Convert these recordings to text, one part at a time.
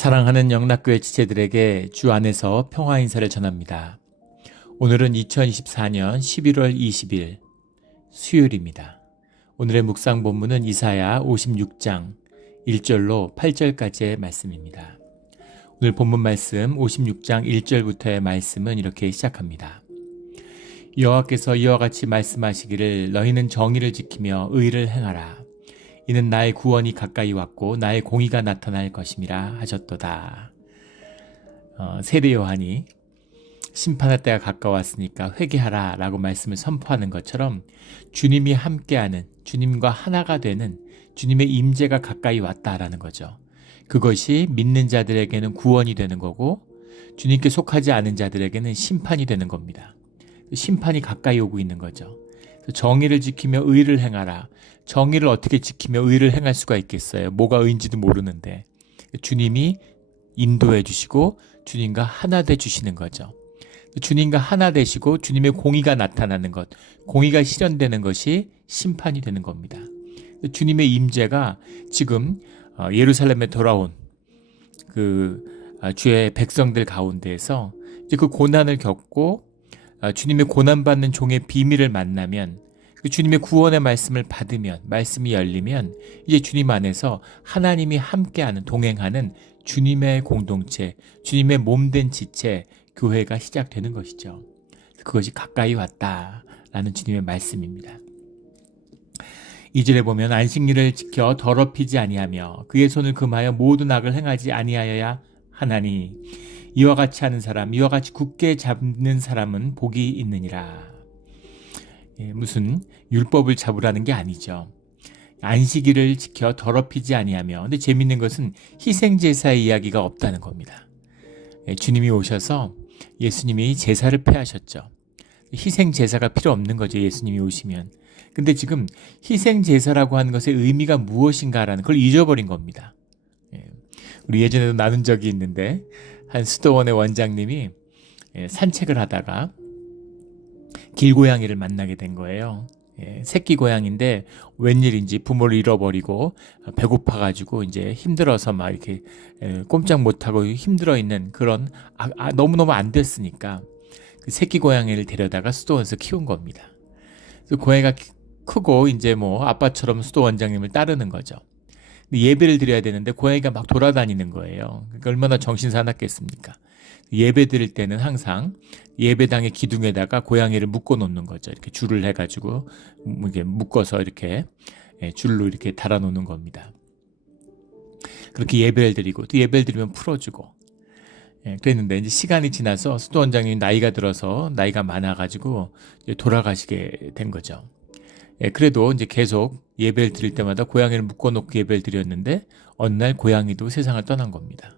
사랑하는 영락교회 지체들에게 주 안에서 평화 인사를 전합니다. 오늘은 2024년 11월 20일 수요일입니다. 오늘의 묵상 본문은 이사야 56장 1절로 8절까지의 말씀입니다. 오늘 본문 말씀 56장 1절부터의 말씀은 이렇게 시작합니다. 여호와께서 이와 같이 말씀하시기를 너희는 정의를 지키며 의를 행하라. 이는 나의 구원이 가까이 왔고 나의 공의가 나타날 것임이라 하셨도다. 세례 요한이 심판할 때가 가까웠으니까 회개하라 라고 말씀을 선포하는 것처럼 주님이 함께하는, 주님과 하나가 되는 주님의 임재가 가까이 왔다라는 거죠. 그것이 믿는 자들에게는 구원이 되는 거고 주님께 속하지 않은 자들에게는 심판이 되는 겁니다. 심판이 가까이 오고 있는 거죠. 정의를 지키며 의를 행하라. 정의를 어떻게 지키며 의를 행할 수가 있겠어요? 뭐가 의인지도 모르는데 주님이 인도해 주시고 주님과 하나 돼 주시는 거죠. 주님과 하나 되시고 주님의 공의가 나타나는 것, 공의가 실현되는 것이 심판이 되는 겁니다. 주님의 임재가 지금 예루살렘에 돌아온 주의 백성들 가운데에서 이제 그 고난을 겪고 주님의 고난받는 종의 비밀을 만나면 주님의 구원의 말씀을 받으면 말씀이 열리면 이제 주님 안에서 하나님이 함께하는 동행하는 주님의 공동체, 주님의 몸된 지체, 교회가 시작되는 것이죠. 그것이 가까이 왔다라는 주님의 말씀입니다. 2절에 보면 안식일을 지켜 더럽히지 아니하며 그의 손을 금하여 모든 악을 행하지 아니하여야 하나니 이와 같이 하는 사람, 이와 같이 굳게 잡는 사람은 복이 있느니라. 무슨 율법을 잡으라는 게 아니죠. 안식일을 지켜 더럽히지 아니하며, 근데 재밌는 것은 희생제사의 이야기가 없다는 겁니다. 주님이 오셔서 예수님이 제사를 폐하셨죠. 희생제사가 필요 없는 거죠. 예수님이 오시면. 근데 지금 희생제사라고 하는 것의 의미가 무엇인가라는 걸 잊어버린 겁니다. 우리 예전에도 나눈 적이 있는데 한 수도원의 원장님이 산책을 하다가 길고양이를 만나게 된 거예요. 새끼 고양인데 웬일인지 부모를 잃어버리고 배고파가지고 이제 힘들어서 막 이렇게 꼼짝 못하고 힘들어 있는 그런 너무너무 안 됐으니까 그 새끼 고양이를 데려다가 수도원에서 키운 겁니다. 그래서 고양이가 크고 이제 뭐 아빠처럼 수도 원장님을 따르는 거죠. 근데 예배를 드려야 되는데 고양이가 막 돌아다니는 거예요. 그러니까 얼마나 정신 사납겠습니까? 예배 드릴 때는 항상 예배당의 기둥에다가 고양이를 묶어 놓는 거죠. 이렇게 줄을 해가지고 이렇게 묶어서 이렇게 줄로 이렇게 달아 놓는 겁니다. 그렇게 예배를 드리고 또 예배를 드리면 풀어주고 그랬는데 이제 시간이 지나서 수도 원장님이 나이가 들어서 나이가 많아가지고 이제 돌아가시게 된 거죠. 그래도 이제 계속 예배를 드릴 때마다 고양이를 묶어 놓고 예배를 드렸는데 어느 날 고양이도 세상을 떠난 겁니다.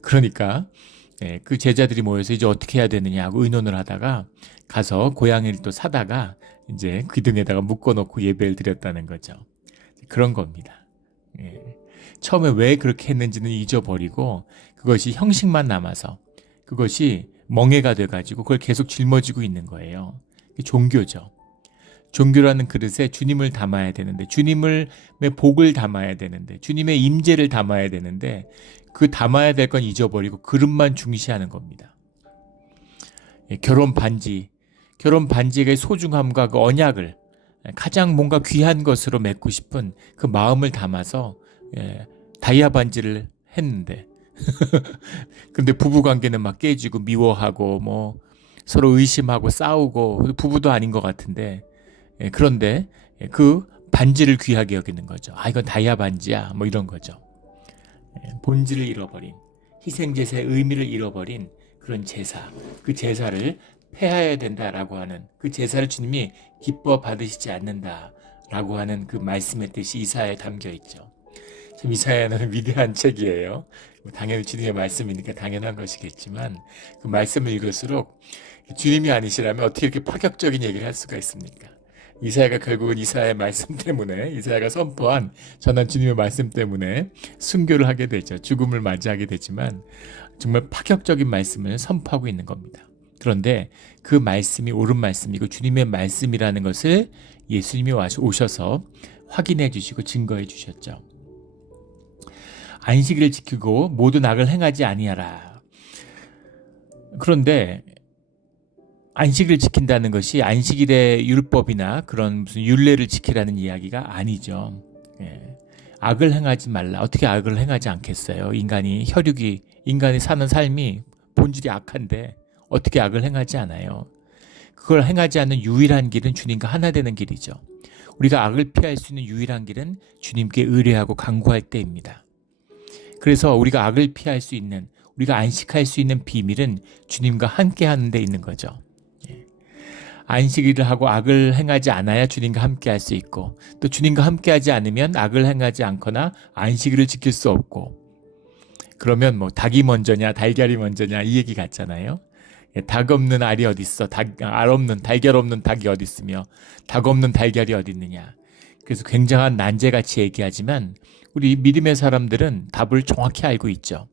그러니까 그 제자들이 모여서 이제 어떻게 해야 되느냐 하고 의논을 하다가 가서 고양이를 또 사다가 이제 기둥에다가 묶어놓고 예배를 드렸다는 거죠. 그런 겁니다. 처음에 왜 그렇게 했는지는 잊어버리고 그것이 형식만 남아서 그것이 멍해가 돼가지고 그걸 계속 짊어지고 있는 거예요. 종교죠. 종교라는 그릇에 주님을 담아야 되는데 주님의 복을 담아야 되는데 주님의 임재를 담아야 되는데 그 담아야 될 건 잊어버리고 그릇만 중시하는 겁니다. 결혼 반지의 소중함과 그 언약을 가장 뭔가 귀한 것으로 맺고 싶은 그 마음을 담아서 다이아 반지를 했는데 근데 부부관계는 막 깨지고 미워하고 뭐 서로 의심하고 싸우고 부부도 아닌 것 같은데 그런데 그 반지를 귀하게 여기는 거죠. 이건 다이아 반지야 뭐 이런 거죠. 본질을 잃어버린 희생제사의 의미를 잃어버린 그런 제사, 그 제사를 폐하여야 된다라고 하는 그 제사를 주님이 기뻐 받으시지 않는다라고 하는 그 말씀의 뜻이 이사야에 담겨 있죠. 참 이사야는 위대한 책이에요. 당연히 주님의 말씀이니까 당연한 것이겠지만 그 말씀을 읽을수록 주님이 아니시라면 어떻게 이렇게 파격적인 얘기를 할 수가 있습니까? 이사야가 결국은 이사야의 말씀 때문에 이사야가 선포한 전한 주님의 말씀 때문에 순교를 하게 되죠. 죽음을 맞이하게 되지만 정말 파격적인 말씀을 선포하고 있는 겁니다. 그런데 그 말씀이 옳은 말씀이고 주님의 말씀이라는 것을 예수님이 오셔서 확인해 주시고 증거해 주셨죠. 안식일을 지키고 모든 악을 행하지 아니하라. 그런데 안식일을 지킨다는 것이 안식일의 율법이나 그런 무슨 율례를 지키라는 이야기가 아니죠. 예. 악을 행하지 말라. 어떻게 악을 행하지 않겠어요? 인간이 사는 삶이 본질이 악한데 어떻게 악을 행하지 않아요? 그걸 행하지 않는 유일한 길은 주님과 하나 되는 길이죠. 우리가 악을 피할 수 있는 유일한 길은 주님께 의뢰하고 간구할 때입니다. 그래서 우리가 악을 피할 수 있는, 우리가 안식할 수 있는 비밀은 주님과 함께 하는 데 있는 거죠. 안식일을 하고 악을 행하지 않아야 주님과 함께 할 수 있고, 또 주님과 함께 하지 않으면 악을 행하지 않거나 안식일을 지킬 수 없고, 그러면 뭐 닭이 먼저냐 달걀이 먼저냐 이 얘기 같잖아요. 닭 없는 알이 어디 있어? 달걀 없는 닭이 어디 있으며 닭 없는 달걀이 어디 있느냐. 그래서 굉장한 난제같이 얘기하지만 우리 믿음의 사람들은 답을 정확히 알고 있죠.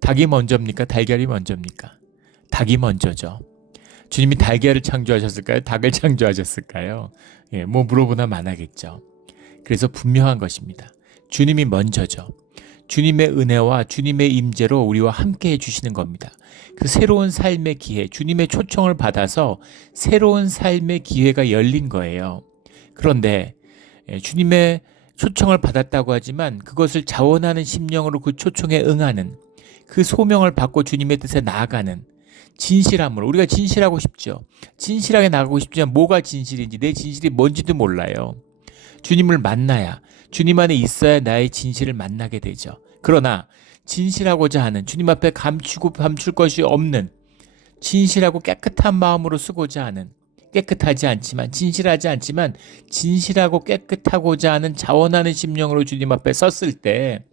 닭이 먼저입니까? 달걀이 먼저입니까? 닭이 먼저죠. 주님이 달걀을 창조하셨을까요? 닭을 창조하셨을까요? 뭐 물어보나 마나겠죠. 그래서 분명한 것입니다. 주님이 먼저죠. 주님의 은혜와 주님의 임재로 우리와 함께 해주시는 겁니다. 그 새로운 삶의 기회, 주님의 초청을 받아서 새로운 삶의 기회가 열린 거예요. 그런데 주님의 초청을 받았다고 하지만 그것을 자원하는 심령으로 그 초청에 응하는, 그 소명을 받고 주님의 뜻에 나아가는 진실함으로, 우리가 진실하고 싶죠. 진실하게 나가고 싶지만 뭐가 진실인지, 내 진실이 뭔지도 몰라요. 주님을 만나야, 주님 안에 있어야 나의 진실을 만나게 되죠. 그러나 진실하고자 하는, 주님 앞에 감출 것이 없는, 진실하고 깨끗한 마음으로 쓰고자 하는, 깨끗하지 않지만, 진실하지 않지만 진실하고 깨끗하고자 하는 자원하는 심령으로 주님 앞에 섰을 때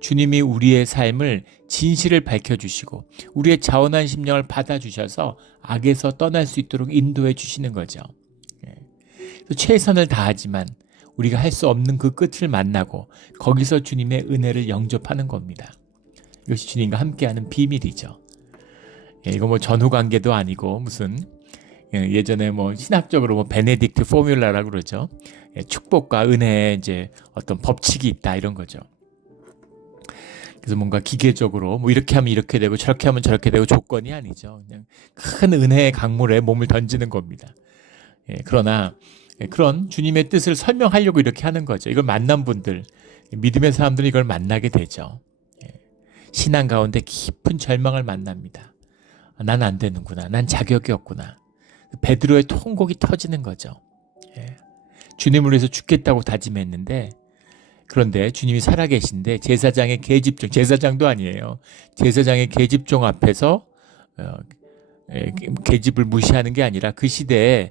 주님이 우리의 삶을, 진실을 밝혀주시고 우리의 자원한 심령을 받아주셔서 악에서 떠날 수 있도록 인도해 주시는 거죠. 최선을 다하지만 우리가 할 수 없는 그 끝을 만나고 거기서 주님의 은혜를 영접하는 겁니다. 이것이 주님과 함께하는 비밀이죠. 이거 뭐 전후관계도 아니고 무슨 예전에 뭐 신학적으로 뭐 베네딕트 포뮬라라고 그러죠. 축복과 은혜의 이제 어떤 법칙이 있다 이런 거죠. 그래서 뭔가 기계적으로 뭐 이렇게 하면 이렇게 되고 저렇게 하면 저렇게 되고 조건이 아니죠. 그냥 큰 은혜의 강물에 몸을 던지는 겁니다. 그러나 그런 주님의 뜻을 설명하려고 이렇게 하는 거죠. 이걸 만난 분들, 믿음의 사람들은 이걸 만나게 되죠. 신앙 가운데 깊은 절망을 만납니다. 난 안 되는구나. 난 자격이 없구나. 베드로의 통곡이 터지는 거죠. 주님을 위해서 죽겠다고 다짐했는데, 그런데 주님이 살아계신데 제사장의 계집종, 제사장도 아니에요. 제사장의 계집종 앞에서 계집을 무시하는 게 아니라 그 시대에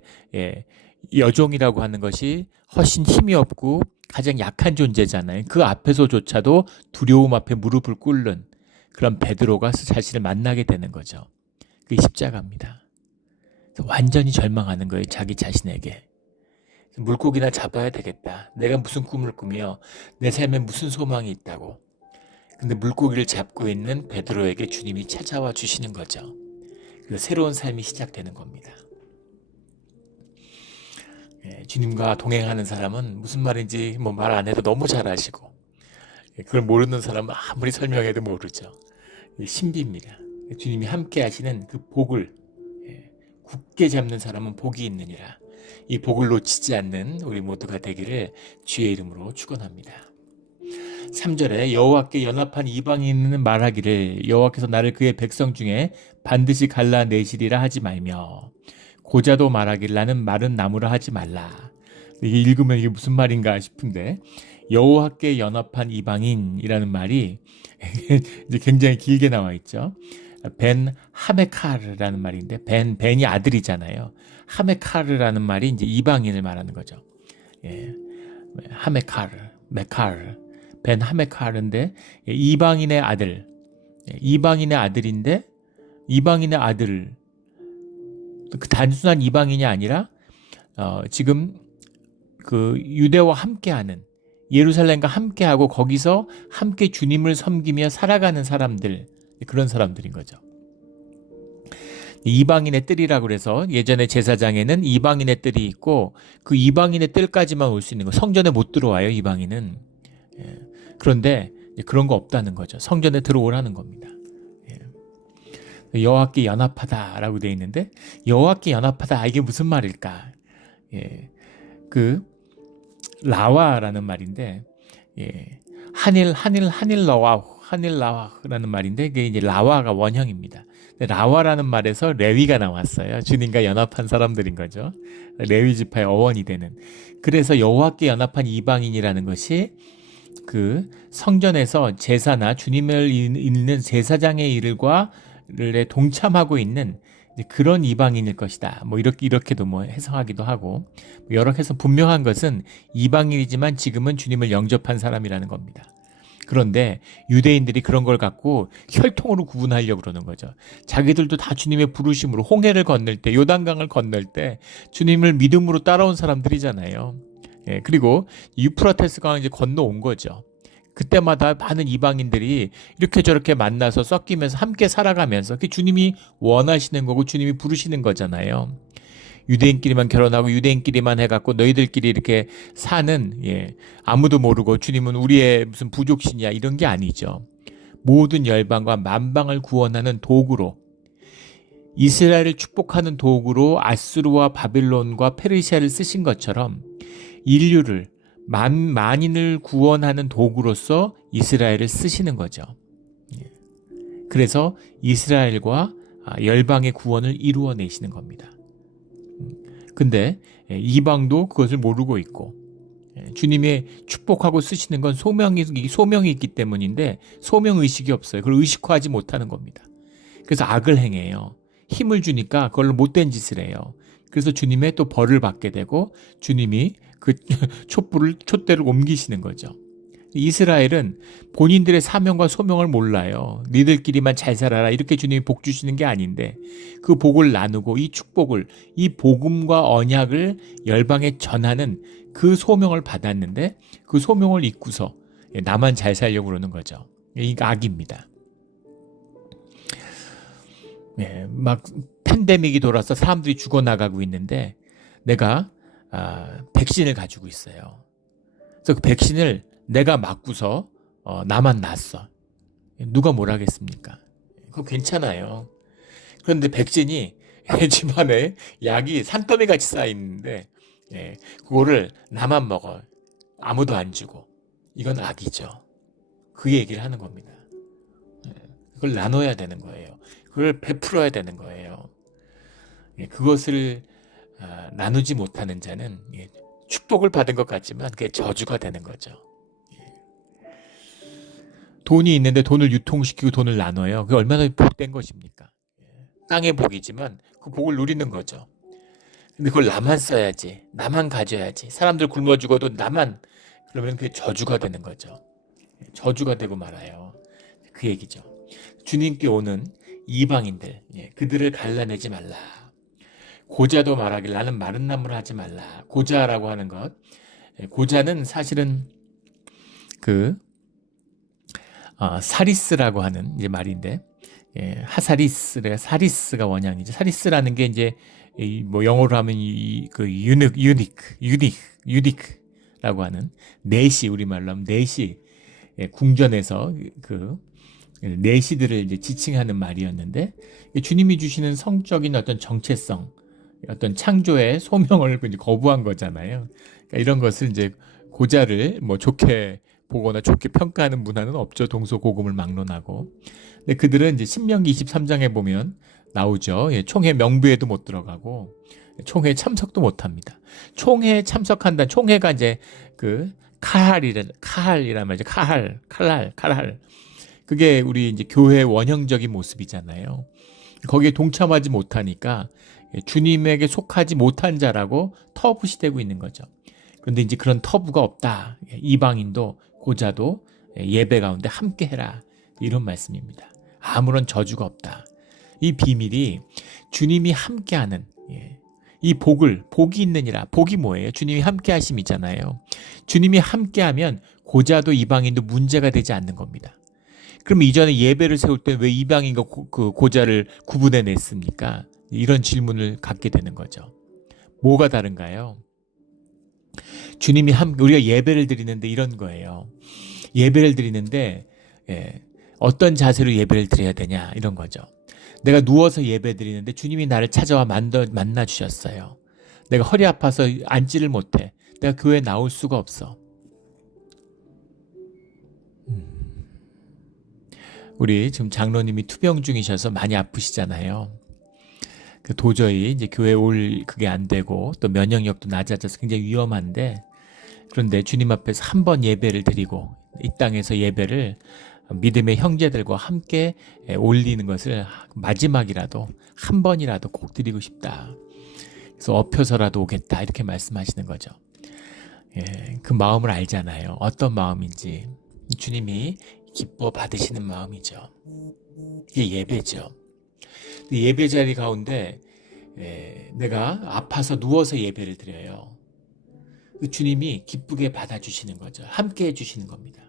여종이라고 하는 것이 훨씬 힘이 없고 가장 약한 존재잖아요. 그 앞에서조차도 두려움 앞에 무릎을 꿇는 그런 베드로가 자신을 만나게 되는 거죠. 그게 십자가입니다. 완전히 절망하는 거예요. 자기 자신에게. 물고기나 잡아야 되겠다. 내가 무슨 꿈을 꾸며 내 삶에 무슨 소망이 있다고. 근데 물고기를 잡고 있는 베드로에게 주님이 찾아와 주시는 거죠. 그래서 새로운 삶이 시작되는 겁니다. 주님과 동행하는 사람은 무슨 말인지 뭐 말 안 해도 너무 잘 아시고, 그걸 모르는 사람은 아무리 설명해도 모르죠. 신비입니다. 주님이 함께 하시는 그 복을 굳게 잡는 사람은 복이 있느니라. 이 복을 놓치지 않는 우리 모두가 되기를 주의 이름으로 축원합니다. 3절에 여호와께 연합한 이방인은 말하기를 여호와께서 나를 그의 백성 중에 반드시 갈라내시리라 하지 말며, 고자도 말하기를 나는 마른 나무라 하지 말라. 이게 읽으면 이게 무슨 말인가 싶은데, 여호와께 연합한 이방인이라는 말이 이제 굉장히 길게 나와 있죠. 벤 하메카르라는 말인데, 벤이 아들이잖아요. 하메카르라는 말이 이제 이방인을 말하는 거죠. 하메카르, 메카르, 벤 하메카르인데 이방인의 아들, 이방인의 아들인데, 이방인의 아들, 그 단순한 이방인이 아니라 지금 그 유대와 함께하는, 예루살렘과 함께하고 거기서 함께 주님을 섬기며 살아가는 사람들, 그런 사람들인 거죠. 이방인의 뜰이라고 그래서 예전에 제사장에는 이방인의 뜰이 있고 그 이방인의 뜰까지만 올 수 있는 거, 성전에 못 들어와요, 이방인은. 그런데 그런 거 없다는 거죠. 성전에 들어오라는 겁니다. 여호와께 연합하다라고 되어 있는데 여호와께 연합하다 이게 무슨 말일까? 그 라와라는 말인데 한일 라와라는 말인데 그게 이제 라와가 원형입니다. 라와라는 말에서 레위가 나왔어요. 주님과 연합한 사람들인 거죠. 레위 지파의 어원이 되는. 그래서 여호와께 연합한 이방인이라는 것이 그 성전에서 제사나 주님을 잇는 제사장의 일과 동참하고 있는 그런 이방인일 것이다. 뭐 이렇게도 뭐 해석하기도 하고 여러 해서 분명한 것은 이방인이지만 지금은 주님을 영접한 사람이라는 겁니다. 그런데 유대인들이 그런 걸 갖고 혈통으로 구분하려고 그러는 거죠. 자기들도 다 주님의 부르심으로 홍해를 건널 때 요단강을 건널 때 주님을 믿음으로 따라온 사람들이잖아요. 그리고 유프라테스 강을 이제 건너온 거죠. 그때마다 많은 이방인들이 이렇게 저렇게 만나서 섞이면서 함께 살아가면서 그게 주님이 원하시는 거고 주님이 부르시는 거잖아요. 유대인끼리만 결혼하고 유대인끼리만 해갖고 너희들끼리 이렇게 사는 아무도 모르고 주님은 우리의 무슨 부족신이야 이런 게 아니죠. 모든 열방과 만방을 구원하는 도구로 이스라엘을 축복하는 도구로 아수르와 바빌론과 페르시아를 쓰신 것처럼 인류를 만인을 구원하는 도구로서 이스라엘을 쓰시는 거죠. 그래서 이스라엘과 열방의 구원을 이루어내시는 겁니다. 근데 이방도 그것을 모르고 있고 주님의 축복하고 쓰시는 건 소명이 있기 때문인데 소명의식이 없어요. 그걸 의식화하지 못하는 겁니다. 그래서 악을 행해요. 힘을 주니까 그걸로 못된 짓을 해요. 그래서 주님의 또 벌을 받게 되고 주님이 그 촛대를 옮기시는 거죠. 이스라엘은 본인들의 사명과 소명을 몰라요. 니들끼리만 잘 살아라 이렇게 주님이 복 주시는 게 아닌데 그 복을 나누고 이 축복을 이 복음과 언약을 열방에 전하는 그 소명을 받았는데 그 소명을 잊고서 나만 잘 살려고 그러는 거죠. 이게 악입니다. 막 팬데믹이 돌아서 사람들이 죽어나가고 있는데 내가 백신을 가지고 있어요. 그래서 그 백신을 내가 맞고서 나만 낫어. 누가 뭘 하겠습니까? 그거 괜찮아요. 그런데 백신이 집안에 약이 산더미 같이 쌓여 있는데 그거를 나만 먹어. 아무도 안 주고. 이건 악이죠. 그 얘기를 하는 겁니다. 그걸 나눠야 되는 거예요. 그걸 베풀어야 되는 거예요. 그것을 나누지 못하는 자는 축복을 받은 것 같지만 그게 저주가 되는 거죠. 돈이 있는데 돈을 유통시키고 돈을 나눠요. 그게 얼마나 복된 것입니까? 땅의 복이지만 그 복을 누리는 거죠. 근데 그걸 나만 써야지, 나만 가져야지, 사람들 굶어 죽어도 나만, 그러면 그게 저주가 되는 거죠. 저주가 되고 말아요. 그 얘기죠. 주님께 오는 이방인들, 그들을 갈라내지 말라. 고자도 말하길 나는 마른 나무를 하지 말라. 고자라고 하는 것, 고자는 사실은 그 사리스라고 하는 이제 말인데, 하사리스가 사리스가 원형이죠. 사리스라는 게 이제 뭐 영어로 하면 그 유니크라고 하는 내시, 우리말로 하면 내시, 궁전에서 그 내시들을 이제 지칭하는 말이었는데, 주님이 주시는 성적인 어떤 정체성, 어떤 창조의 소명을 이제 거부한 거잖아요. 그러니까 이런 것을 이제 고자를 뭐 좋게 보거나 좋게 평가하는 문화는 없죠. 동서고금을 막론하고. 근데 그들은 이제 신명기 23장에 보면 나오죠. 총회 명부에도 못 들어가고 총회에 참석도 못 합니다. 총회에 참석한다. 총회가 이제 그 카할이란 말이죠. 칼할. 그게 우리 이제 교회의 원형적인 모습이잖아요. 거기에 동참하지 못하니까 주님에게 속하지 못한 자라고 터부시 되고 있는 거죠. 그런데 이제 그런 터부가 없다. 이방인도 고자도 예배 가운데 함께 해라. 이런 말씀입니다. 아무런 저주가 없다. 이 비밀이 주님이 함께하는 이 복이 있느니라. 복이 뭐예요? 주님이 함께 하심이잖아요. 주님이 함께하면 고자도 이방인도 문제가 되지 않는 겁니다. 그럼 이전에 예배를 세울 때 왜 이방인과 그 고자를 구분해 냈습니까? 이런 질문을 갖게 되는 거죠. 뭐가 다른가요? 주님이 우리가 예배를 드리는데 이런 거예요. 예배를 드리는데 어떤 자세로 예배를 드려야 되냐 이런 거죠. 내가 누워서 예배 드리는데 주님이 나를 찾아와 만나 주셨어요. 내가 허리 아파서 앉지를 못해. 내가 교회에 나올 수가 없어. 우리 지금 장로님이 투병 중이셔서 많이 아프시잖아요. 도저히 이제 교회 올 그게 안 되고 또 면역력도 낮아져서 굉장히 위험한데, 그런데 주님 앞에서 한 번 예배를 드리고 이 땅에서 예배를 믿음의 형제들과 함께 올리는 것을 마지막이라도 한 번이라도 꼭 드리고 싶다. 그래서 엎혀서라도 오겠다 이렇게 말씀하시는 거죠. 그 마음을 알잖아요. 어떤 마음인지. 주님이 기뻐 받으시는 마음이죠. 이게 예배죠. 예배 자리 가운데 내가 아파서 누워서 예배를 드려요. 주님이 기쁘게 받아주시는 거죠. 함께 해주시는 겁니다.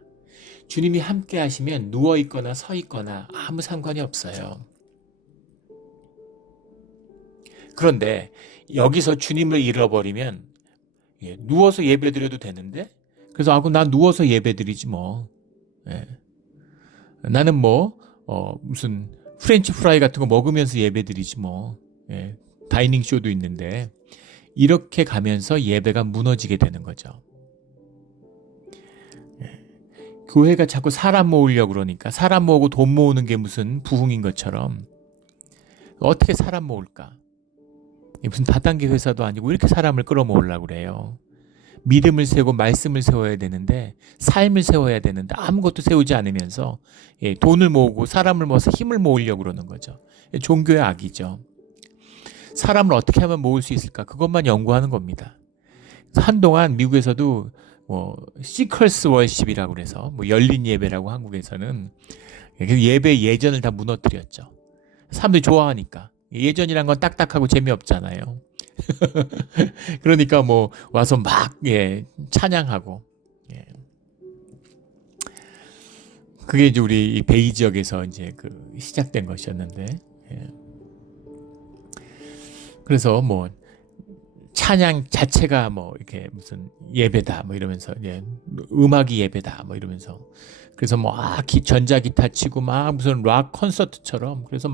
주님이 함께 하시면 누워 있거나 서 있거나 아무 상관이 없어요. 그런데 여기서 주님을 잃어버리면 누워서 예배 드려도 되는데, 그래서 난 누워서 예배 드리지 뭐. 나는 뭐 무슨 프렌치 프라이 같은 거 먹으면서 예배 드리지 뭐. 다이닝 쇼도 있는데, 이렇게 가면서 예배가 무너지게 되는 거죠. 교회가 자꾸 사람 모으려고 그러니까, 사람 모으고 돈 모으는 게 무슨 부흥인 것처럼 어떻게 사람 모을까? 무슨 다단계 회사도 아니고 이렇게 사람을 끌어모으려고 그래요. 믿음을 세우고 말씀을 세워야 되는데, 삶을 세워야 되는데 아무것도 세우지 않으면서 돈을 모으고 사람을 모아서 힘을 모으려고 그러는 거죠. 종교의 악이죠. 사람을 어떻게 하면 모을 수 있을까? 그것만 연구하는 겁니다. 한동안 미국에서도 시컬스 월십이라고 그래서 열린 예배라고 한국에서는 예배 예전을 다 무너뜨렸죠. 사람들이 좋아하니까. 예전이란 건 딱딱하고 재미없잖아요. 그러니까 와서 막 찬양하고. 그게 이제 우리 베이 지역에서 이제 시작된 것이었는데. 그래서 찬양 자체가 이렇게 무슨 예배다 이러면서, 음악이 예배다 이러면서, 그래서 전자기타 치고 무슨 락 콘서트처럼, 그래서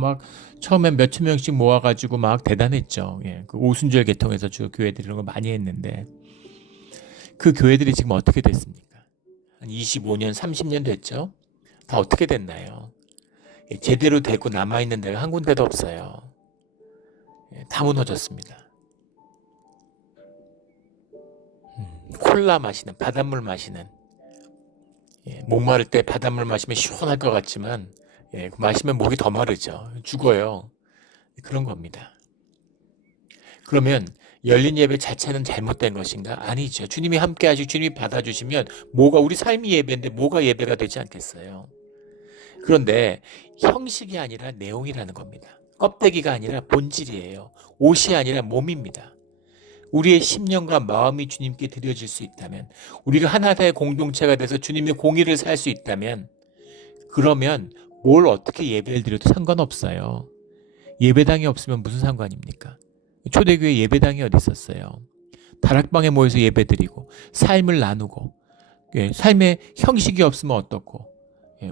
처음엔 몇천 명씩 모아가지고 대단했죠. 그 오순절 계통에서 주 교회들이 이런 거 많이 했는데, 그 교회들이 지금 어떻게 됐습니까? 한 25년, 30년 됐죠? 다 어떻게 됐나요? 제대로 되고 남아있는 데가 한 군데도 없어요. 다 무너졌습니다. 콜라 마시는, 바닷물 마시는, 목마를 때 바닷물 마시면 시원할 것 같지만 마시면 목이 더 마르죠. 죽어요. 그런 겁니다. 그러면 열린 예배 자체는 잘못된 것인가? 아니죠. 주님이 함께 하시고 주님이 받아주시면 우리 삶이 예배인데 뭐가 예배가 되지 않겠어요? 그런데 형식이 아니라 내용이라는 겁니다. 껍데기가 아니라 본질이에요. 옷이 아니라 몸입니다. 우리의 심령과 마음이 주님께 드려질 수 있다면, 우리가 하나의 공동체가 돼서 주님의 공의를 살 수 있다면, 그러면 뭘 어떻게 예배를 드려도 상관없어요. 예배당이 없으면 무슨 상관입니까? 초대교회 예배당이 어디 있었어요? 다락방에 모여서 예배 드리고 삶을 나누고, 삶의 형식이 없으면 어떻고,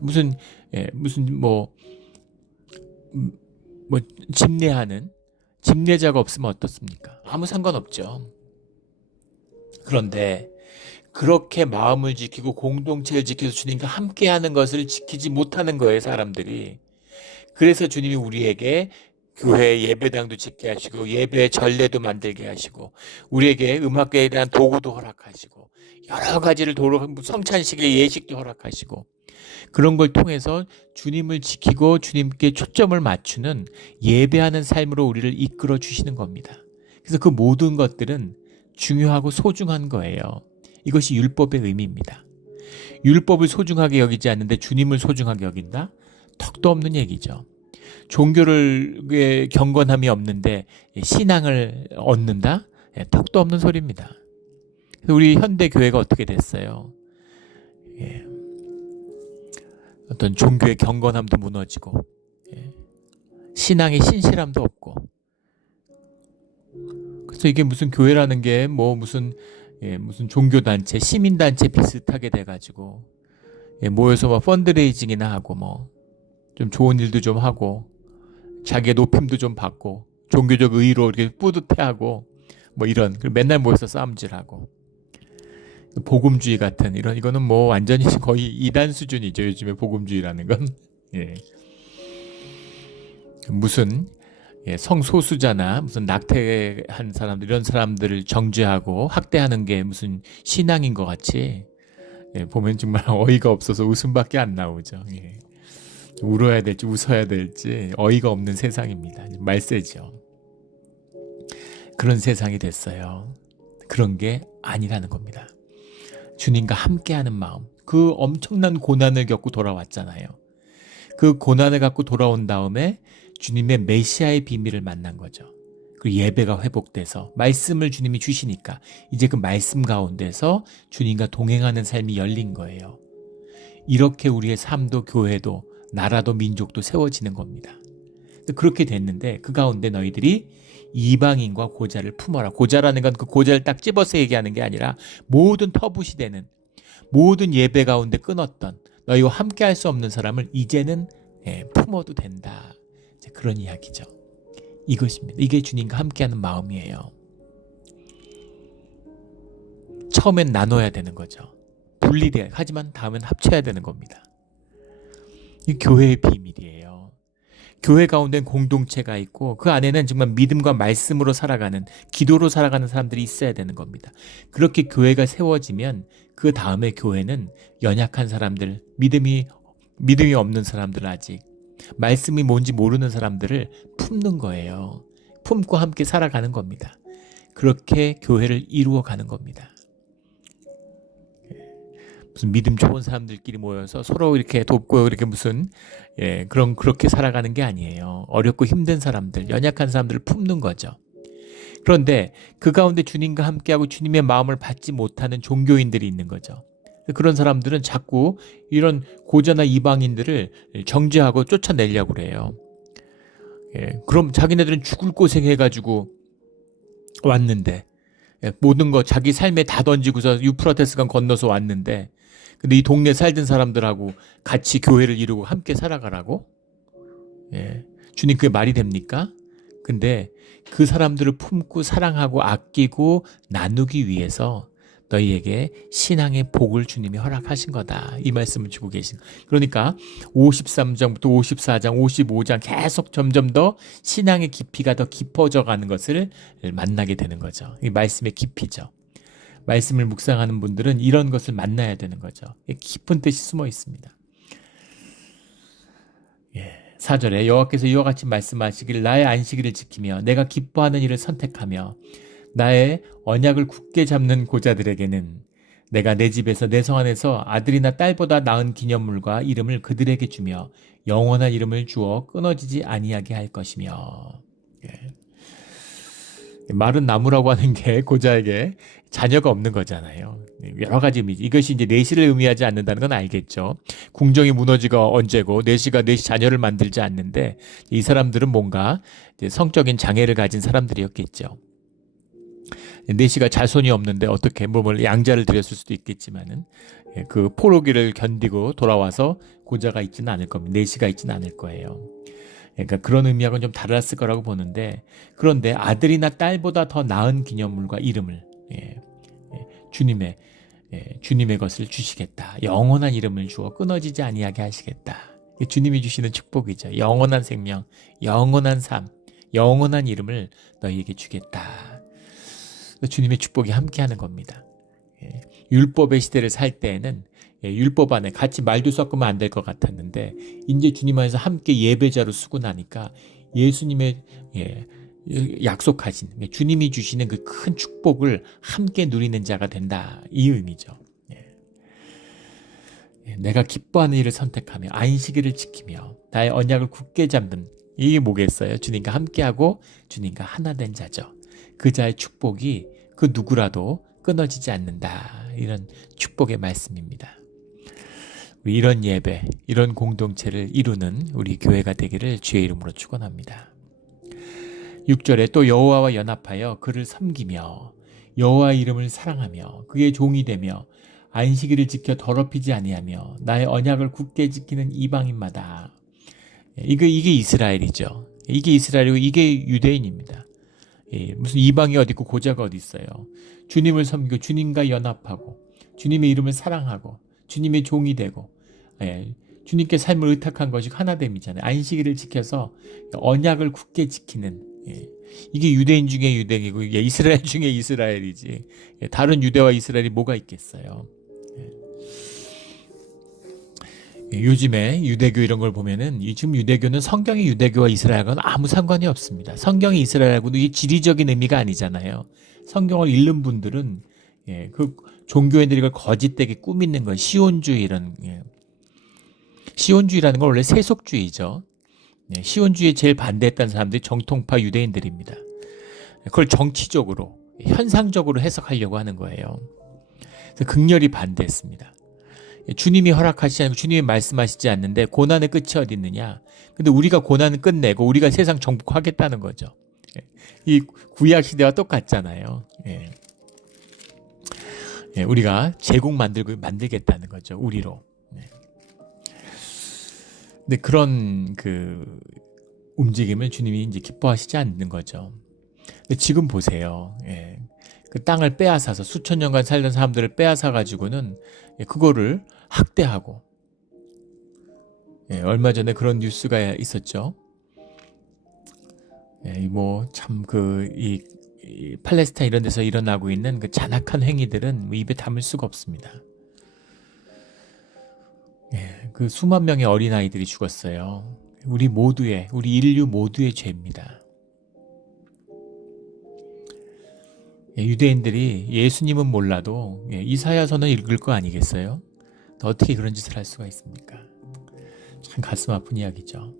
무슨 집례하는 집례자가 없으면 어떻습니까? 아무 상관없죠. 그런데 그렇게 마음을 지키고 공동체를 지켜서 주님과 함께하는 것을 지키지 못하는 거예요, 사람들이. 그래서 주님이 우리에게 교회 예배당도 짓게 하시고 예배 전례도 만들게 하시고 우리에게 음악회에 대한 도구도 허락하시고 여러 가지를 성찬식의 예식도 허락하시고, 그런 걸 통해서 주님을 지키고 주님께 초점을 맞추는 예배하는 삶으로 우리를 이끌어 주시는 겁니다. 그래서 그 모든 것들은 중요하고 소중한 거예요. 이것이 율법의 의미입니다. 율법을 소중하게 여기지 않는데 주님을 소중하게 여긴다? 턱도 없는 얘기죠. 종교를 경건함이 없는데 신앙을 얻는다? 턱도 없는 소리입니다. 우리 현대 교회가 어떻게 됐어요? 어떤 종교의 경건함도 무너지고, 신앙의 신실함도 없고. 그래서 이게 무슨 교회라는 게 무슨 종교단체, 시민단체 비슷하게 돼가지고 모여서 뭐 펀드레이징이나 하고 뭐 좀 좋은 일도 좀 하고 자기의 높임도 좀 받고 종교적 의의로 이렇게 뿌듯해하고 뭐 이런 맨날 모여서 싸움질하고 복음주의 같은 이거는 뭐 완전히 거의 이단 수준이죠. 요즘에 복음주의라는 건 예. 무슨 성소수자나 무슨 낙태한 사람들 이런 사람들을 정죄하고 학대하는 게 무슨 신앙인 것 같이 보면 정말 어이가 없어서 웃음밖에 안 나오죠. 예. 울어야 될지 웃어야 될지 어이가 없는 세상입니다. 말세죠. 그런 세상이 됐어요. 그런 게 아니라는 겁니다. 주님과 함께하는 마음, 그 엄청난 고난을 겪고 돌아왔잖아요. 그 고난을 갖고 돌아온 다음에 주님의 메시아의 비밀을 만난 거죠. 그 예배가 회복돼서 말씀을 주님이 주시니까 이제 그 말씀 가운데서 주님과 동행하는 삶이 열린 거예요. 이렇게 우리의 삶도 교회도 나라도 민족도 세워지는 겁니다. 그렇게 됐는데 그 가운데 너희들이 이방인과 고자를 품어라. 고자라는 건 그 고자를 딱 집어서 얘기하는 게 아니라 모든 터부시되는 모든 예배 가운데 끊었던 너희와 함께 할 수 없는 사람을 이제는 품어도 된다. 그런 이야기죠. 이것입니다. 이게 주님과 함께하는 마음이에요. 처음엔 나눠야 되는 거죠. 분리돼야 하지만 다음엔 합쳐야 되는 겁니다. 이 교회의 비밀이에요. 교회 가운데는 공동체가 있고 그 안에는 정말 믿음과 말씀으로 살아가는 기도로 살아가는 사람들이 있어야 되는 겁니다. 그렇게 교회가 세워지면 그 다음에 교회는 연약한 사람들, 믿음이 없는 사람들 아직 말씀이 뭔지 모르는 사람들을 품는 거예요. 품고 함께 살아가는 겁니다. 그렇게 교회를 이루어가는 겁니다. 무슨 믿음 좋은 사람들끼리 모여서 서로 이렇게 돕고 이렇게 무슨 그렇게 살아가는 게 아니에요. 어렵고 힘든 사람들, 연약한 사람들을 품는 거죠. 그런데 그 가운데 주님과 함께하고 주님의 마음을 받지 못하는 종교인들이 있는 거죠. 그런 사람들은 자꾸 이런 고자나 이방인들을 정죄하고 쫓아내려고 그래요. 그럼 자기네들은 죽을 고생해가지고 왔는데 모든 거 자기 삶에 다 던지고서 유프라테스강 건너서 왔는데 근데 이 동네 살던 사람들하고 같이 교회를 이루고 함께 살아가라고? 주님 그게 말이 됩니까? 근데 그 사람들을 품고 사랑하고 아끼고 나누기 위해서 너희에게 신앙의 복을 주님이 허락하신 거다. 이 말씀을 주고 계신. 그러니까 53장부터 54장, 55장 계속 점점 더 신앙의 깊이가 더 깊어져 가는 것을 만나게 되는 거죠. 이 말씀의 깊이죠. 말씀을 묵상하는 분들은 이런 것을 만나야 되는 거죠. 깊은 뜻이 숨어 있습니다. 4절에 여호와께서 이와 같이 말씀하시길 나의 안식일을 지키며 내가 기뻐하는 일을 선택하며 나의 언약을 굳게 잡는 고자들에게는 내가 내 집에서 내 성 안에서 아들이나 딸보다 나은 기념물과 이름을 그들에게 주며 영원한 이름을 주어 끊어지지 아니하게 할 것이며. 마른 나무라고 하는 게 고자에게 자녀가 없는 거잖아요. 여러 가지 의미. 이것이 이제 내시를 의미하지 않는다는 건 알겠죠. 궁정이 무너지가 언제고 내시가 자녀를 만들지 않는데 이 사람들은 뭔가 이제 성적인 장애를 가진 사람들이었겠죠. 내시가 자손이 없는데 어떻게 뭘 양자를 드렸을 수도 있겠지만은 그 포로기를 견디고 돌아와서 고자가 있지는 않을 겁니다. 내시가 있지는 않을 거예요. 그러니까 그런 의미하고는 좀 달랐을 거라고 보는데 그런데 아들이나 딸보다 더 나은 기념물과 이름을 주님의 것을 주시겠다. 영원한 이름을 주어 끊어지지 아니하게 하시겠다. 주님이 주시는 축복이죠. 영원한 생명, 영원한 삶, 영원한 이름을 너희에게 주겠다. 주님의 축복이 함께하는 겁니다. 율법의 시대를 살 때에는 율법 안에 같이 말도 섞으면 안 될 것 같았는데 이제 주님 안에서 함께 예배자로 쓰고 나니까 예수님의 약속하신 주님이 주시는 그 큰 축복을 함께 누리는 자가 된다. 이 의미죠. 내가 기뻐하는 일을 선택하며 안식일을 지키며 나의 언약을 굳게 잡는 이게 뭐겠어요? 주님과 함께하고 주님과 하나 된 자죠. 그 자의 축복이 그 누구라도 끊어지지 않는다. 이런 축복의 말씀입니다. 우리 이런 예배, 이런 공동체를 이루는 우리 교회가 되기를 주의 이름으로 축원합니다. 6절에 또 여호와와 연합하여 그를 섬기며 여호와 이름을 사랑하며 그의 종이 되며 안식일을 지켜 더럽히지 아니하며 나의 언약을 굳게 지키는 이방인마다. 이게 이스라엘이죠. 이게 이스라엘이고 이게 유대인입니다. 무슨 이방이 어디 있고 고자가 어디 있어요. 주님을 섬기고 주님과 연합하고 주님의 이름을 사랑하고 주님의 종이 되고 주님께 삶을 의탁한 것이 하나됨이잖아요. 안식일을 지켜서 언약을 굳게 지키는, 이게 유대인 중에 유대인이고 이게 이스라엘 중에 이스라엘이지, 다른 유대와 이스라엘이 뭐가 있겠어요. 요즘에 유대교 이런 걸 보면은 지금 유대교는 성경의 유대교와 이스라엘과는 아무 상관이 없습니다. 성경의 이스라엘하고는 이게 지리적인 의미가 아니잖아요. 성경을 읽는 분들은 그 종교인들이 이걸 거짓되게 꾸미는 건 시온주의 이런, 시온주의라는 건 원래 세속주의죠. 시온주의에 제일 반대했던 사람들이 정통파 유대인들입니다. 그걸 정치적으로 현상적으로 해석하려고 하는 거예요. 그래서 극렬히 반대했습니다. 주님이 허락하시지 않고 주님이 말씀하시지 않는데 고난의 끝이 어디 있느냐. 근데 우리가 고난을 끝내고 우리가 세상 정복하겠다는 거죠. 이 구약 시대와 똑같잖아요. 우리가 제국 만들겠다는 거죠. 우리로. 근데 그런 그 움직임을 주님이 이제 기뻐하시지 않는 거죠. 근데 지금 보세요. 그 땅을 빼앗아서 수천 년간 살던 사람들을 빼앗아 가지고는 그거를 학대하고, 얼마 전에 그런 뉴스가 있었죠. 뭐 참 이 팔레스타인 이런 데서 일어나고 있는 그 잔악한 행위들은 입에 담을 수가 없습니다. 그 수만 명의 어린아이들이 죽었어요. 우리 인류 모두의 죄입니다. 유대인들이 예수님은 몰라도 이사야서는 읽을 거 아니겠어요? 어떻게 그런 짓을 할 수가 있습니까? 참 가슴 아픈 이야기죠.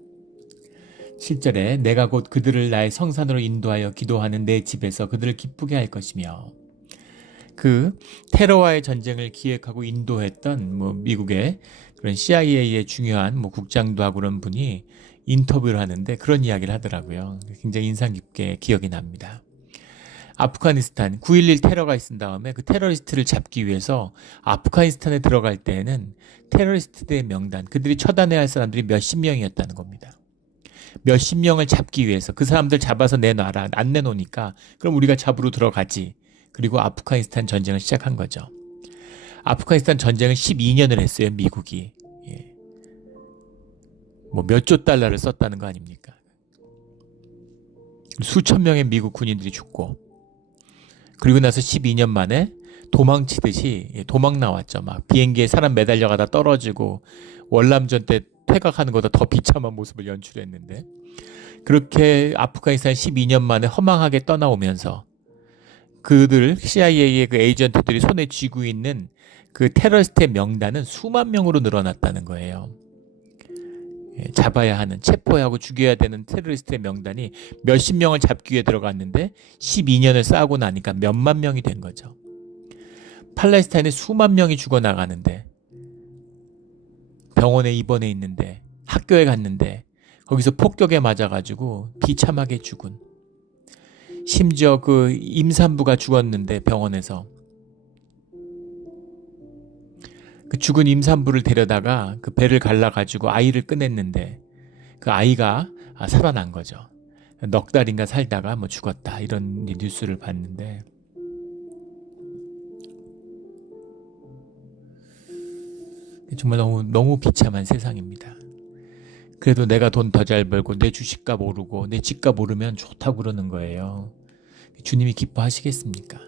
7절에 내가 곧 그들을 나의 성산으로 인도하여 기도하는 내 집에서 그들을 기쁘게 할 것이며, 그 테러와의 전쟁을 기획하고 인도했던 미국의 그런 CIA의 중요한 국장도 하고 그런 분이 인터뷰를 하는데 그런 이야기를 하더라고요. 굉장히 인상 깊게 기억이 납니다. 아프가니스탄 9.11 테러가 있은 다음에 그 테러리스트를 잡기 위해서 아프가니스탄에 들어갈 때에는 테러리스트들의 명단, 그들이 처단해야 할 사람들이 몇십 명이었다는 겁니다. 몇십 명을 잡기 위해서 그 사람들 잡아서 내놔라. 안 내놓으니까 그럼 우리가 잡으러 들어가지. 그리고 아프가니스탄 전쟁을 시작한 거죠. 아프가니스탄 전쟁을 12년을 했어요. 미국이. 몇 조 달러를 썼다는 거 아닙니까? 수천 명의 미국 군인들이 죽고, 그리고 나서 12년 만에 도망치듯이 도망 나왔죠. 막 비행기에 사람 매달려가다 떨어지고 월남전 때 퇴각하는 것보다 더 비참한 모습을 연출했는데, 그렇게 아프가니스탄 12년 만에 허망하게 떠나오면서 그들 CIA의 그 에이전트들이 손에 쥐고 있는 그 테러리스트의 명단은 수만 명으로 늘어났다는 거예요. 잡아야 하는, 체포해야 하고 죽여야 되는 테러리스트의 명단이 몇십 명을 잡기 위해 들어갔는데 12년을 싸우고 나니까 몇만 명이 된 거죠. 팔레스타인에 수만 명이 죽어나가는데, 병원에 입원해 있는데, 학교에 갔는데 거기서 폭격에 맞아가지고 비참하게 죽은, 심지어 그 임산부가 죽었는데 병원에서 그 죽은 임산부를 데려다가 그 배를 갈라가지고 아이를 꺼냈는데 그 아이가 살아난 거죠. 넉 달인가 살다가 죽었다, 이런 뉴스를 봤는데, 정말 너무 비참한 세상입니다. 그래도 내가 돈 더 잘 벌고 내 주식값 오르고 내 집값 오르면 좋다고 그러는 거예요. 주님이 기뻐하시겠습니까?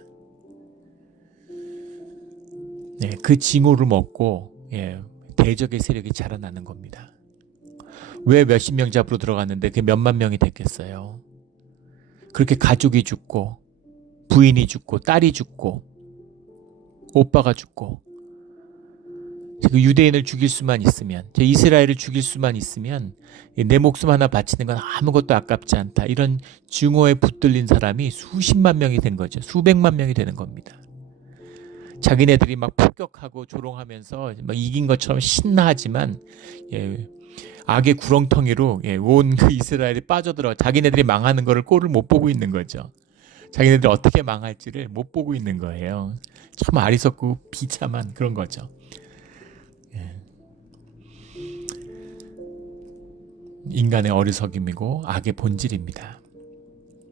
그 징후를 먹고 대적의 세력이 자라나는 겁니다. 왜 몇십 명 잡으러 들어갔는데 그게 몇만 명이 됐겠어요? 그렇게 가족이 죽고 부인이 죽고 딸이 죽고 오빠가 죽고, 그 유대인을 죽일 수만 있으면, 이스라엘을 죽일 수만 있으면 내 목숨 하나 바치는 건 아무것도 아깝지 않다, 이런 증오에 붙들린 사람이 수십만 명이 된 거죠. 수백만 명이 되는 겁니다. 자기네들이 막 폭격하고 조롱하면서 막 이긴 것처럼 신나하지만 악의 구렁텅이로 온 그 이스라엘이 빠져들어 자기네들이 망하는 거를 꼴을 못 보고 있는 거죠. 자기네들이 어떻게 망할지를 못 보고 있는 거예요. 참 아리석고 비참한 그런 거죠. 인간의 어리석임이고 악의 본질입니다.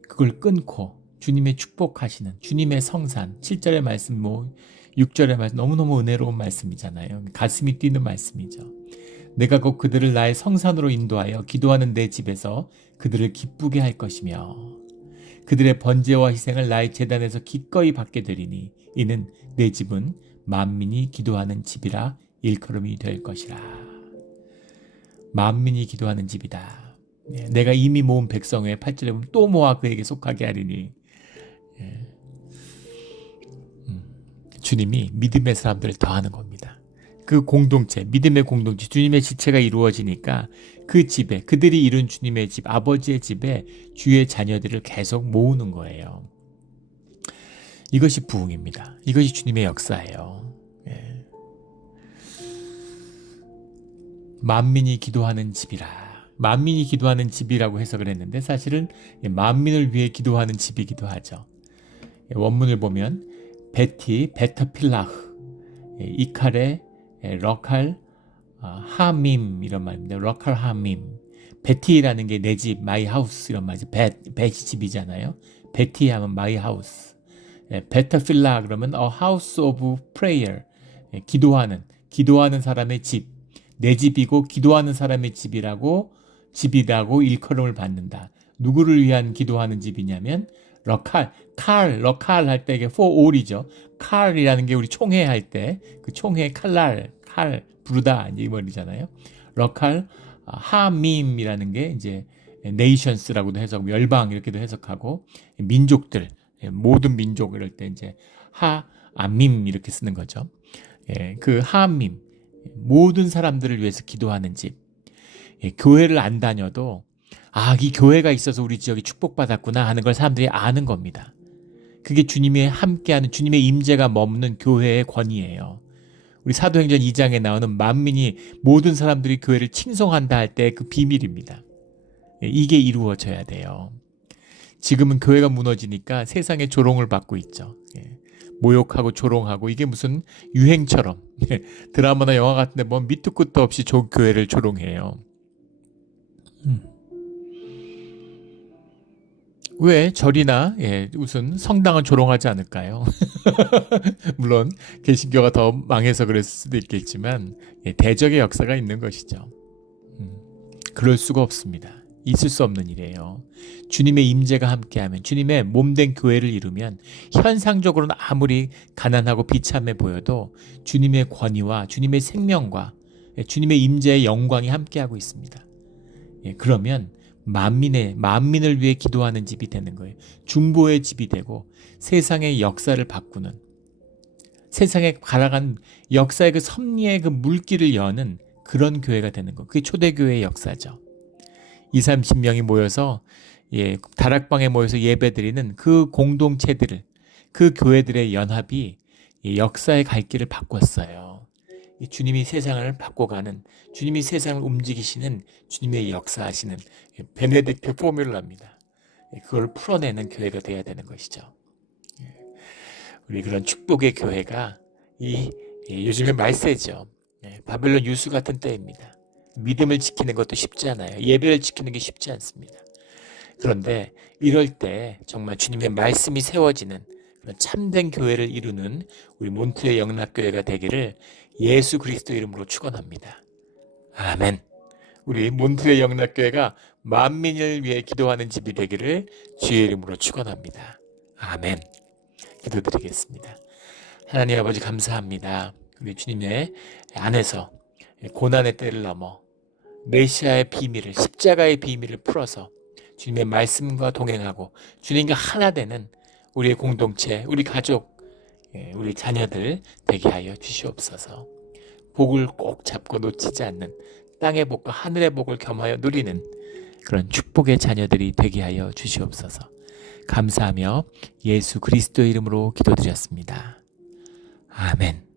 그걸 끊고 주님의 축복하시는 주님의 성산 7절의 말씀 6절의 말씀 너무너무 은혜로운 말씀이잖아요. 가슴이 뛰는 말씀이죠. 내가 곧 그들을 나의 성산으로 인도하여 기도하는 내 집에서 그들을 기쁘게 할 것이며 그들의 번제와 희생을 나의 제단에서 기꺼이 받게 되리니 이는 내 집은 만민이 기도하는 집이라 일컬음이 될 것이라. 만민이 기도하는 집이다. 내가 이미 모은 백성 외에 8절에 보면 또 모아 그에게 속하게 하리니. 주님이 믿음의 사람들을 더하는 겁니다. 그 공동체, 믿음의 공동체, 주님의 지체가 이루어지니까 그 집에, 그들이 이룬 주님의 집, 아버지의 집에 주의 자녀들을 계속 모으는 거예요. 이것이 부흥입니다. 이것이 주님의 역사예요. 만민이 기도하는 집이라. 만민이 기도하는 집이라고 해석을 했는데 사실은 만민을 위해 기도하는 집이기도 하죠. 원문을 보면 베터필라흐, 이칼의 러칼 하밈 이런 말입니다. 러칼 하밈. 베티라는 게 내 집, 마이 하우스 이런 말이죠. 벳이 집이잖아요. 베티 하면 마이 하우스. 베터필라 그러면 a house of prayer. 기도하는 사람의 집. 내 집이고 기도하는 사람의 집이라고 일컬음을 받는다. 누구를 위한 기도하는 집이냐면 러칼 할 때 이게 for all이죠. 칼이라는 게 우리 총회 할 때 그 총회 칼 부르다 이 말이잖아요. 러칼 하밈이라는 게 이제 nations라고도 해석하고 열방 이렇게도 해석하고 민족들 모든 민족 이럴 때 이제 하아밈 이렇게 쓰는 거죠. 그 하밈 모든 사람들을 위해서 기도하는 집. 교회를 안 다녀도 이 교회가 있어서 우리 지역이 축복받았구나 하는 걸 사람들이 아는 겁니다. 그게 주님의 함께하는 주님의 임재가 머무는 교회의 권위예요. 우리 사도행전 2장에 나오는 만민이 모든 사람들이 교회를 칭송한다 할 때 그 비밀입니다. 이게 이루어져야 돼요. 지금은 교회가 무너지니까 세상에 조롱을 받고 있죠. 모욕하고 조롱하고 이게 무슨 유행처럼 드라마나 영화 같은 데 보면 밑도 끝도 없이 교회를 조롱해요. 왜 절이나 무슨 성당은 조롱하지 않을까요? 물론 개신교가 더 망해서 그랬을 수도 있겠지만 대적의 역사가 있는 것이죠. 그럴 수가 없습니다. 있을 수 없는 일이에요. 주님의 임재가 함께하면 주님의 몸된 교회를 이루면 현상적으로는 아무리 가난하고 비참해 보여도 주님의 권위와 주님의 생명과 주님의 임재의 영광이 함께하고 있습니다. 그러면 만민을 위해 기도하는 집이 되는 거예요. 중보의 집이 되고 세상의 역사를 바꾸는 세상에 가라간 역사의 그 섭리의 그 물길을 여는 그런 교회가 되는 거. 그게 초대교회의 역사죠. 20-30명이 모여서 다락방에 모여서 예배드리는 그 공동체들을 그 교회들의 연합이 역사의 갈 길을 바꿨어요. 주님이 세상을 바꿔가는 주님이 세상을 움직이시는 주님의 역사하시는 베네딕트 포뮬라입니다. 그걸 풀어내는 교회가 돼야 되는 것이죠. 우리 그런 축복의 교회가 요즘에 말세죠. 바벨론 유수 같은 때입니다. 믿음을 지키는 것도 쉽지 않아요. 예배를 지키는 게 쉽지 않습니다. 그런데 이럴 때 정말 주님의 말씀이 세워지는 그런 참된 교회를 이루는 우리 몬트레 영락교회가 되기를 예수 그리스도 이름으로 축원합니다. 아멘. 우리 몬트레 영락교회가 만민을 위해 기도하는 집이 되기를 주의 이름으로 축원합니다. 아멘. 기도드리겠습니다. 하나님 아버지 감사합니다. 우리 주님의 안에서 고난의 때를 넘어 메시아의 비밀을 십자가의 비밀을 풀어서 주님의 말씀과 동행하고 주님과 하나 되는 우리의 공동체, 우리 가족, 우리 자녀들 되게 하여 주시옵소서. 복을 꼭 잡고 놓치지 않는 땅의 복과 하늘의 복을 겸하여 누리는 그런 축복의 자녀들이 되게 하여 주시옵소서. 감사하며 예수 그리스도의 이름으로 기도드렸습니다. 아멘.